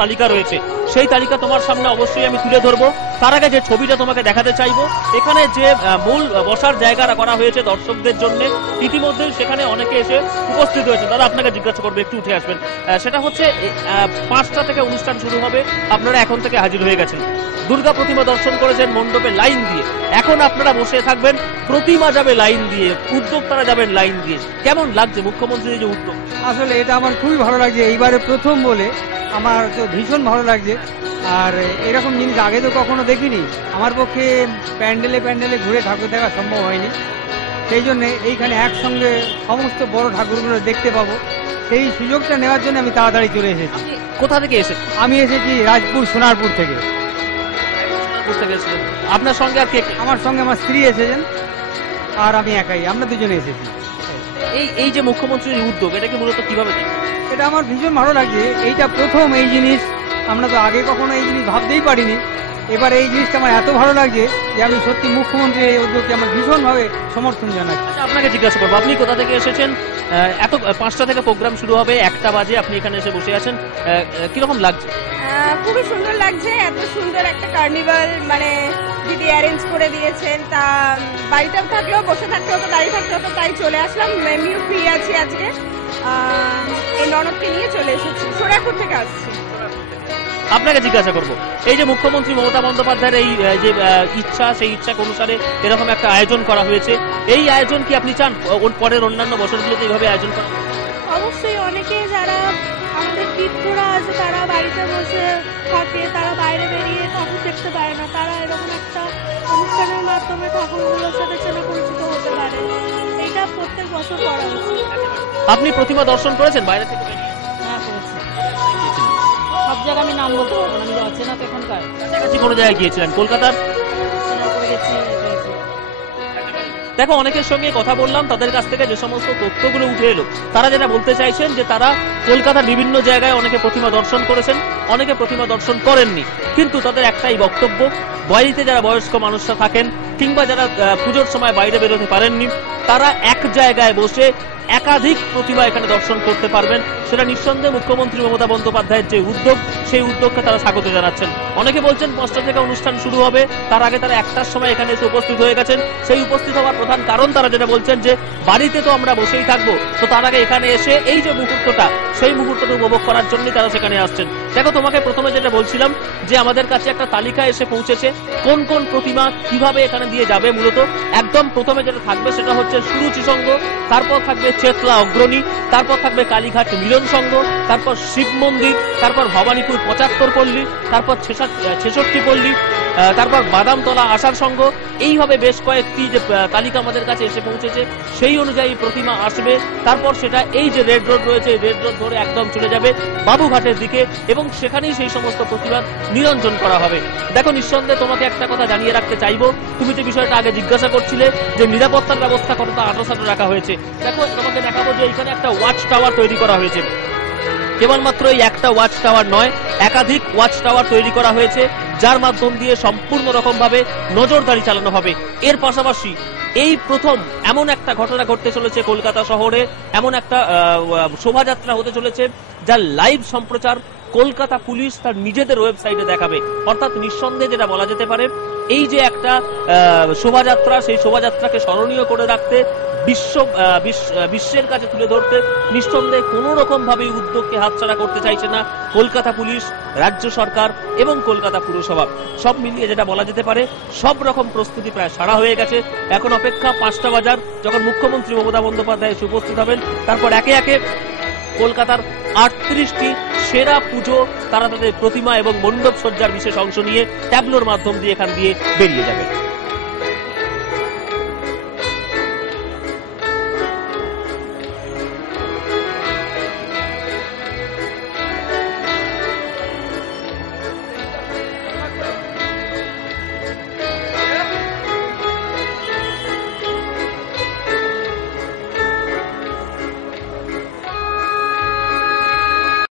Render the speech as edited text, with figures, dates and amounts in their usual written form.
তালিকা রয়েছে, সেই তালিকা তোমার সামনে অবশ্যই আমি তুলে ধরবো। তার আগে যে ছবিটা তোমাকে দেখাতে চাইবো, এখানে যে মূল বসার জায়গা করা হয়েছে দর্শকদের জন্য, ইতিমধ্যে সেখানে অনেকে এসে উপস্থিত হয়েছে। দাদা, আপনাকে জিজ্ঞাসা করবো, একটু উঠে আসবেন। সেটা হচ্ছে 5টা থেকে অনুষ্ঠান শুরু হবে, আপনারা এখন থেকে হাজির হয়ে গেছেন, দুর্গা প্রতিমা দর্শন করেছেন মণ্ডপে লাইন দিয়ে, এখন আপনারা বসে থাকবেন, প্রতিমা যাবে লাইন দিয়ে, উদ্যোক্তারা যাবেন লাইন দিয়ে। কেমন লাগছে মুখ্যমন্ত্রীর যে উদ্যোগ? আসলে এটা আমার খুবই ভালো লাগছে, এইবারে প্রথম বলে আমার তো ভীষণ ভালো লাগছে। আর এরকম জিনিস আগে তো কখনো দেখিনি, আমার পক্ষে প্যান্ডেলে ঘুরে ঠাকুর দেখা সম্ভব হয়নি, সেই জন্য এইখানে একসঙ্গে সমস্ত বড় ঠাকুরগুলো দেখতে পাবো, সেই সুযোগটা নেওয়ার জন্য আমি তাড়াতাড়ি চলে এসেছি। কোথা থেকে এসেছেন? আমি এসেছি রাজপুর সোনারপুর থেকে। আপনার সঙ্গে আর কে? আমার সঙ্গে আমার স্ত্রী এসেছেন আর আমি একাই, আমরা দুজনে এসেছি। এই যে মুখ্যমন্ত্রীর উদ্যোগ, এটাকে মূলত কিভাবে দেখেন? এটা আমার ভীষণ ভালো লাগছে, এইটা প্রথম এই জিনিস, আমরা তো আগে কখনো এই জিনিস ভাবতেই পারিনি, এবার এই জিনিসটা আমার এত ভালো লাগছে যে আমি সত্যি মুখ্যমন্ত্রীর এই উদ্যোগকে আমার ভীষণভাবে সমর্থন জানাচ্ছি। আচ্ছা, আপনাকে জিজ্ঞাসা করবো, আপনি কোথা থেকে এসেছেন? এত 5টা থেকে প্রোগ্রাম শুরু হবে, 1টা বাজে আপনি এখানে এসে বসে আছেন, কিরকম লাগছে? খুবই সুন্দর লাগছে, এত সুন্দর একটা কার্নিভাল মানে দিদি অ্যারেঞ্জ করে দিয়েছেন, তা বাড়িতে থাকলেও বসে থাকতে হতো, দাঁড়িয়ে থাকতে হতো, তাই চলে আসলাম। এমনিও ফ্রি আছি আজকে, এই ননদকে নিয়ে চলে এসেছি, সোনারপুর থেকে আসছি। আপনাকে জিজ্ঞাসা করবো, এই যে মুখ্যমন্ত্রী মমতা বন্দ্যোপাধ্যায়ের এই যে ইচ্ছা, সেই ইচ্ছা অনুসারে এরকম একটা আয়োজন করা হয়েছে, এই আয়োজন কি আপনি চান পরের অন্যান্য বছরগুলোতে এইভাবে আয়োজন করা? অবশ্যই, অনেকে যারা আমাদের বৃদ্ধরা আছে তারা বাড়িতে বসে থাকে, তারা বাইরে বেরিয়ে ঠাকুর দেখতে পারে না, তারা এরকম একটা অনুষ্ঠানের মাধ্যমে ঠাকুরগুলোর সাথে চেনা পরিচিত হতে পারে, এটা প্রত্যেক বছর করা উচিত। আপনি প্রতিমা দর্শন করেছেন বাইরে থেকে? হ্যাঁ, করেছি। সব জায়গায় আমি নাম বলতে পারবো না, আমি যাচ্ছি না তো এখানকার। কাছাকাছি কোনো জায়গায় গিয়েছিলেন? কলকাতার? গেছি। দেখো, অনেকের সঙ্গে কথা বললাম, তাদের কাছ থেকে যে সমস্ত তথ্যগুলো উঠে এলো, তারা যেটা বলতে চাইছেন যে তারা কলকাতার বিভিন্ন জায়গায় অনেকে প্রতিমা দর্শন করেছেন, অনেকে প্রতিমা দর্শন করেননি, কিন্তু তাদের একটাই বক্তব্য, বাড়িতে যারা বয়স্ক মানুষরা থাকেন কিংবা যারা পুজোর সময় বাইরে বেরোতে পারেননি, তারা এক জায়গায় বসে একাধিক প্রতিমা এখানে দর্শন করতে পারবেন। সেটা নিঃসন্দেহে মুখ্যমন্ত্রী মমতা বন্দ্যোপাধ্যায়ের যে উদ্যোগ, সেই উদ্যোগকে তারা স্বাগত জানাচ্ছেন। অনেকে বলছেন 5টা থেকে অনুষ্ঠান শুরু হবে, তার আগে তারা 1টার সময় এখানে এসে উপস্থিত হয়ে গেছেন। সেই উপস্থিত হওয়ার প্রধান কারণ তারা যেটা বলছেন যে বাড়িতে তো আমরা বসেই থাকবো, তো তার আগে এখানে এসে এই যে মুহূর্তটা, সেই মুহূর্তটা উপভোগ করার জন্যই তারা সেখানে আসছেন। দেখো, তোমাকে প্রথমে যেটা বলছিলাম যে আমাদের কাছে একটা তালিকা এসে পৌঁছেছে কোন কোন প্রতিমা কিভাবে এখানে দিয়ে যাবে। মূলত একদম প্রথমে যেটা থাকবে সেটা হচ্ছে সুরুচি সংঘ, তারপর থাকবে চেতলা অগ্রণী, তারপর থাকবে কালীঘাট মিলন সংঘ, তারপর শিব মন্দির, তারপর ভবানীপুর 75 পল্লী, তারপর 66 পল্লী, তারপর বাদামতলা আষাঢ় সংঘ। এইভাবে বেশ কয়েকটি যে তালিকা আমাদের কাছে এসে পৌঁছেছে, সেই অনুযায়ী প্রতিমা আসবে। তারপর সেটা এই যে রেড রোড রয়েছে, রেড রোড ধরে একদম চলে যাবে বাবুঘাটের দিকে, এবং সেখানেই সেই সমস্ত প্রতিমা নিরঞ্জন করা হবে। দেখো, নিঃসন্দেহে তোমাকে একটা কথা জানিয়ে রাখতে চাইবো, তুমি যে বিষয়টা আগে জিজ্ঞাসা করছিলে যে নিরাপত্তার ব্যবস্থা কতটা আঁটোসাঁটো রাখা হয়েছে, দেখো তোমাকে দেখাবো যে এখানে একটা ওয়াচ টাওয়ার তৈরি করা হয়েছে। কেবলমাত্র এই একটা ওয়াচ টাওয়ার নয়, একাধিক ওয়াচ টাওয়ার তৈরি করা হয়েছে, যার মাধ্যম দিয়ে সম্পূর্ণ রকম ভাবে নজরদারি চালানো হবে। এর পাশাপাশি এই প্রথম এমন একটা ঘটনা ঘটতে চলেছে কলকাতা শহরে, এমন একটা শোভাযাত্রা হতে চলেছে যার লাইভ সম্প্রচার কলকাতা পুলিশ তার নিজেদের ওয়েবসাইটে দেখাবে। অর্থাৎ নিঃসন্দেহে যেটা বলা যেতে পারে, এই যে একটা শোভাযাত্রা, সেই শোভাযাত্রাকে স্মরণীয় করে রাখতে, বিশ্বের কাছে তুলে ধরতে নিঃসন্দেহে কোন রকম ভাবে উদ্যোগকে হাতছাড়া করতে চাইছে না কলকাতা পুলিশ, রাজ্য সরকার এবং কলকাতা পুরসভা। সব মিলিয়ে যেটা বলা যেতে পারে, সব রকম প্রস্তুতি প্রায় সারা হয়ে গেছে। এখন অপেক্ষা 5টা বাজার, যখন মুখ্যমন্ত্রী মমতা বন্দ্যোপাধ্যায় এসে উপস্থিত হবেন, তারপর একে একে কলকাতার 38টি সেরা পুজো তারা তাদের প্রতিমা এবং মণ্ডপ সজ্জার বিশেষ অংশ নিয়ে ট্যাবলোর মাধ্যম দিয়ে এখান দিয়ে বেরিয়ে যাবে।